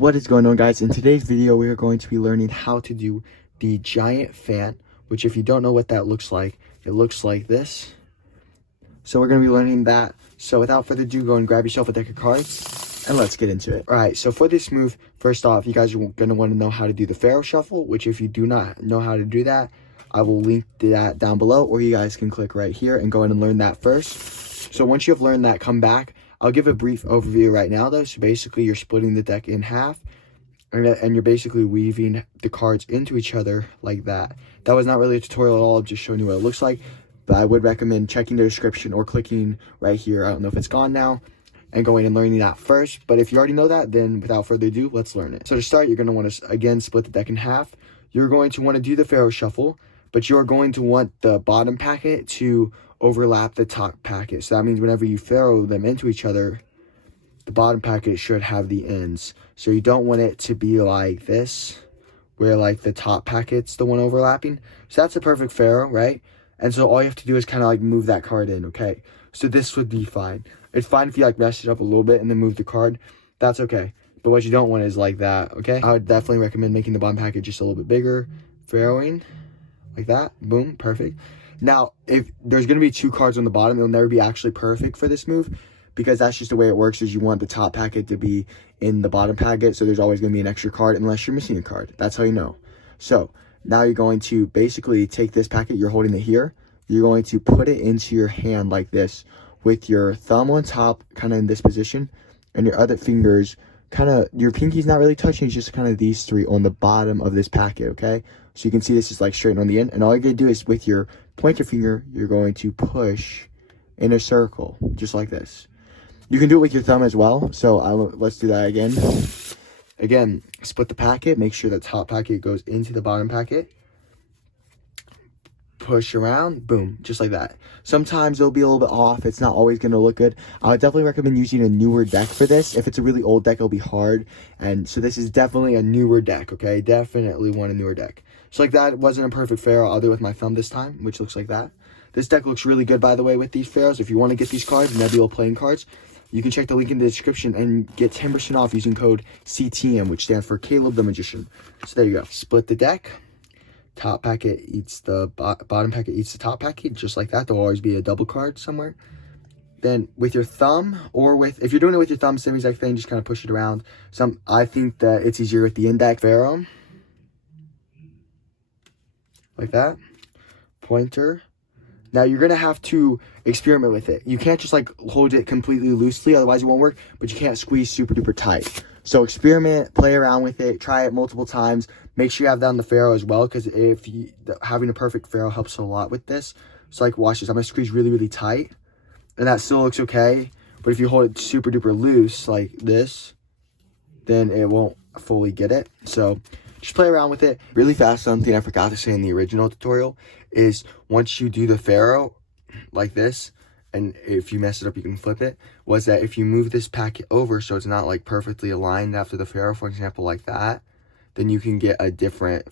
What is going on, guys? In today's video we are going to be learning how to do the giant fan, which if you don't know what that looks like, it looks like this. So we're going to be learning that. So without further ado, go and grab yourself a deck of cards and let's get into it. All right, so for this move, first off, you guys are going to want to know how to do the Pharaoh Shuffle, which if you do not know how to do that, I will link that down below, or you guys can click right here and go in and learn that first. So once you have learned that, come back. I'll give a brief overview right now, though. So basically, you're splitting the deck in half, and you're basically weaving the cards into each other like that. That was not really a tutorial at all. I'm just showing you what it looks like. But I would recommend checking the description or clicking right here. I don't know if it's gone now, and going and learning that first. But if you already know that, then without further ado, let's learn it. So to start, you're going to want to, again, split the deck in half. You're going to want to do the Pharaoh Shuffle, but you're going to want the bottom packet to overlap the top packet. So that means whenever you Pharaoh them into each other, the bottom packet should have the ends. So you don't want it to be like this, where like the top packet's the one overlapping. So that's a perfect Pharaoh, right? And so all you have to do is kind of like move that card in, okay? So this would be fine. It's fine if you like mess it up a little bit and then move the card. That's okay. But what you don't want is like that, okay? I would definitely recommend making the bottom packet just a little bit bigger, Pharaohing like that. Boom, perfect. Now, if there's going to be two cards on the bottom, it'll never be actually perfect for this move, because that's just the way it works. Is you want the top packet to be in the bottom packet, so there's always going to be an extra card unless you're missing a card. That's how you know. So now you're going to basically take this packet, you're holding it here, you're going to put it into your hand like this, with your thumb on top, kind of in this position, and your other fingers kind of, your pinky's not really touching, it's just kind of these three on the bottom of this packet, okay? So you can see this is like straight on the end, and all you're going to do is with your pointer finger, you're going to push in a circle, just like this. You can do it with your thumb as well, so let's do that again. Again, split the packet, make sure the top packet goes into the bottom packet. Push around, boom, just like that. Sometimes it'll be a little bit off. It's not always going to look good. I would definitely recommend using a newer deck for this. If it's a really old deck, it'll be hard. And so this is definitely a newer deck, okay? Definitely want a newer deck. So like that wasn't a perfect Pharaoh. I'll do it with my thumb this time, which looks like that. This deck looks really good, by the way, with these Pharaohs. If you want to get these cards, Nebula playing cards, you can check the link in the description and get 10% off using code CTM, which stands for Caleb the Magician. So there you go. Split the deck. Top packet eats the bottom packet eats the top packet, just like that. There'll always be a double card somewhere. Then with your thumb, or with, if you're doing it with your thumb, same exact thing, just kind of push it around. I think that it's easier with the index. Pharaoh, like that. Pointer. Now you're gonna have to experiment with it. You can't just like hold it completely loosely, otherwise it won't work, but you can't squeeze super duper tight. So experiment, play around with it, try it multiple times. Make sure you have that on the Pharaoh as well, because having a perfect Pharaoh helps a lot with this. So like, watch this. I'm gonna squeeze really, really tight, and that still looks okay. But if you hold it super duper loose like this, then it won't fully get it. So just play around with it. Really fast, something I forgot to say in the original tutorial is once you do the Pharaoh like this, and if you mess it up, you can flip it, was that if you move this packet over so it's not like perfectly aligned after the Pharaoh, for example, like that, then you can get a different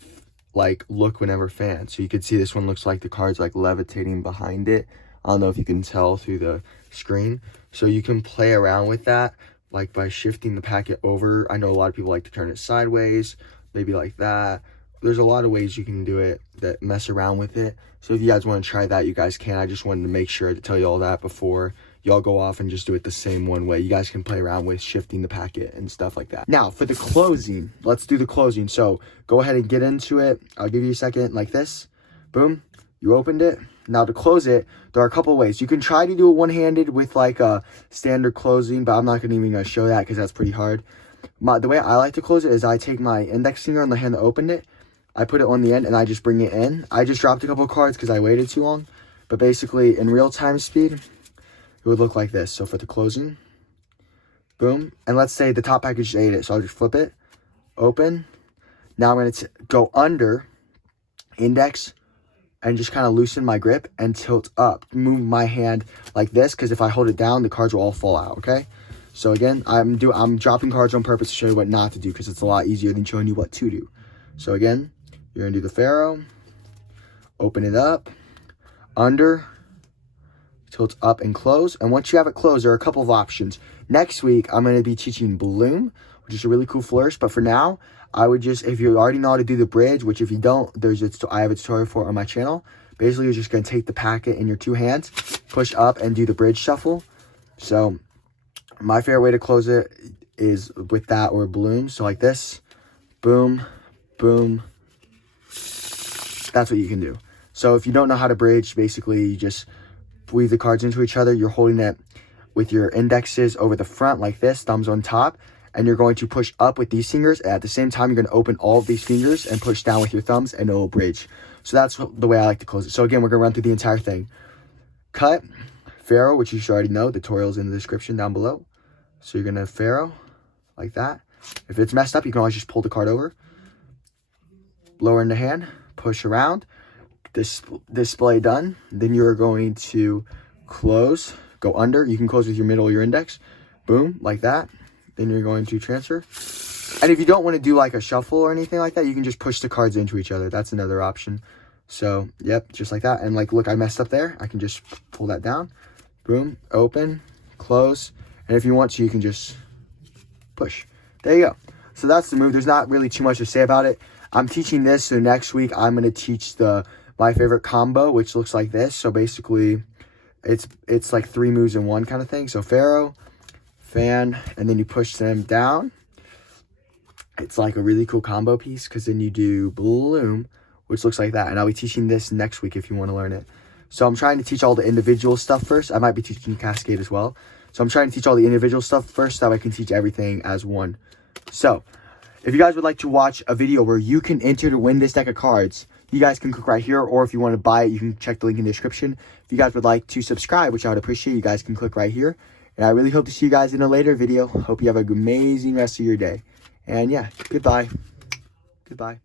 like look whenever fan. So you can see this one looks like the card's like levitating behind it. I don't know if you can tell through the screen. So you can play around with that, like by shifting the packet over. I know a lot of people like to turn it sideways, maybe like that. There's a lot of ways you can do it that mess around with it. So if you guys want to try that, you guys can. I just wanted to make sure to tell you all that before y'all go off and just do it the same one way. You guys can play around with shifting the packet and stuff like that. Now for the closing, let's do the closing. So go ahead and get into it. I'll give you a second like this. Boom, you opened it. Now to close it, there are a couple of ways. You can try to do it one-handed with like a standard closing, but I'm not even going to show that because that's pretty hard. The way I like to close it is I take my index finger on the hand that opened it, I put it on the end, and I just bring it in. I just dropped a couple of cards because I waited too long. But basically, in real-time speed, it would look like this. So for the closing, boom. And let's say the top package ate it. So I'll just flip it, open. Now I'm going to go under, index, and just kind of loosen my grip and tilt up. Move my hand like this, because if I hold it down, the cards will all fall out, okay? So again, I'm dropping cards on purpose to show you what not to do, because it's a lot easier than showing you what to do. So again, you're going to do the Pharaoh, open it up, under, tilt up and close. And once you have it closed, there are a couple of options. Next week, I'm going to be teaching Bloom, which is a really cool flourish. But for now, I would just, if you already know how to do the bridge, which if you don't, I have a tutorial for it on my channel. Basically, you're just going to take the packet in your 2 hands, push up, and do the bridge shuffle. So my favorite way to close it is with that or a balloon. So like this, boom, boom. That's what you can do. So if you don't know how to bridge, basically you just weave the cards into each other. You're holding it with your indexes over the front like this, thumbs on top, and you're going to push up with these fingers. At the same time, you're going to open all of these fingers and push down with your thumbs, and it will bridge. So that's the way I like to close it. So again, we're going to run through the entire thing. Cut, Pharaoh, which you should already know. The tutorial's in the description down below. So you're going to Pharaoh like that. If it's messed up, you can always just pull the card over. Lower in the hand, push around. Display done. Then you're going to close, go under. You can close with your middle or your index. Boom, like that. Then you're going to transfer. And if you don't want to do like a shuffle or anything like that, you can just push the cards into each other. That's another option. So, yep, just like that. And like, look, I messed up there. I can just pull that down. Boom, open, close. And if you want to, you can just push. There you go. So that's the move. There's not really too much to say about it. I'm teaching this, so next week I'm going to teach my favorite combo, which looks like this. So basically, it's like 3 moves in one kind of thing. So Pharaoh, fan, and then you push them down. It's like a really cool combo piece because then you do bloom, which looks like that. And I'll be teaching this next week if you want to learn it. So I'm trying to teach all the individual stuff first. I might be teaching Cascade as well. So I'm trying to teach all the individual stuff first so I can teach everything as one. So if you guys would like to watch a video where you can enter to win this deck of cards, you guys can click right here. Or if you want to buy it, you can check the link in the description. If you guys would like to subscribe, which I would appreciate, you guys can click right here. And I really hope to see you guys in a later video. Hope you have an amazing rest of your day. And yeah, goodbye. Goodbye.